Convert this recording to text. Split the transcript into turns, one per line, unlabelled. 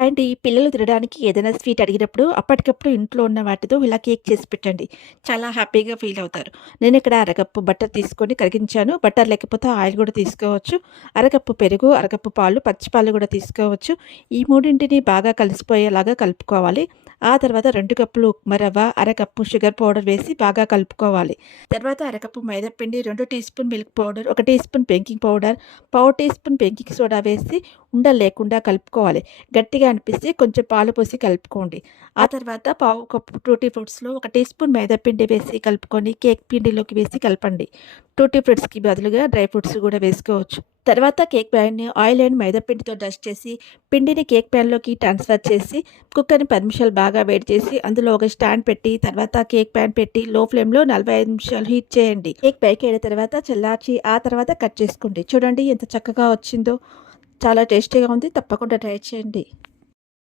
And ఈ పిల్లలు తినడానికి ఏదైనా స్వీట్ అడిగినప్పుడు అప్పటికప్పుడు ఇంట్లో ఉన్న వాటితో ఇలా కేక్ చేసి పెట్టండి. చాలా హ్యాపీగా ఫీల్ అవుతారు. నేను ఇక్కడ అరకప్పు బట్టర్ తీసుకొని కరిగించాను. బట్టర్ లేకపోతే ఆయిల్ కూడా తీసుకోవచ్చు. అరకప్పు పెరుగు, అరకప్పు పాలు, పచ్చి పాలు కూడా తీసుకోవచ్చు. ఈ మూడింటిని బాగా కలిసిపోయేలాగా కలుపుకోవాలి. ఆ తర్వాత రెండు కప్పులు ఉప్మా రవ్వ, అరకప్పు షుగర్ పౌడర్ వేసి బాగా కలుపుకోవాలి. తర్వాత అరకప్పు మైదాపిండి రెండు టీ స్పూన్ మిల్క్ పౌడర్, ఒక టీ స్పూన్ బేకింగ్ పౌడర్, పావు టీ స్పూన్ బేకింగ్ సోడా వేసి ఉండ లేకుండా కలుపుకోవాలి. గట్టిగా అనిపిస్తే కొంచెం పాలు పోసి కలుపుకోండి. ఆ తర్వాత పావు కప్పు టూటీ ఫ్రూట్స్‌లో ఒక టీ స్పూన్ మైదాపిండి వేసి కలుపుకొని కేక్ పిండిలోకి వేసి కలపండి. టూటీ ఫ్రూట్స్‌కి బదులుగా డ్రై ఫ్రూట్స్ కూడా వేసుకోవచ్చు. తర్వాత కేక్ ప్యాన్‌ని ఆయిల్ అండ్ మైదాపిండితో డస్ట్ చేసి పిండిని కేక్ ప్యాన్‌లోకి ట్రాన్స్‌ఫర్ చేసి కుక్కర్‌ని పది నిమిషాలు బాగా వేడి చేసి అందులో ఒక స్టాండ్ పెట్టి తర్వాత కేక్ ప్యాన్ పెట్టి లో ఫ్లేమ్‌లో 45 నిమిషాలు హీట్ చేయండి. కేక్ పైకి వేడిన తర్వాత చల్లార్చి ఆ తర్వాత కట్ చేసుకోండి. చూడండి ఎంత చక్కగా వచ్చిందో. చాలా టేస్టీగా ఉంది. తప్పకుండా ట్రై చేయండి.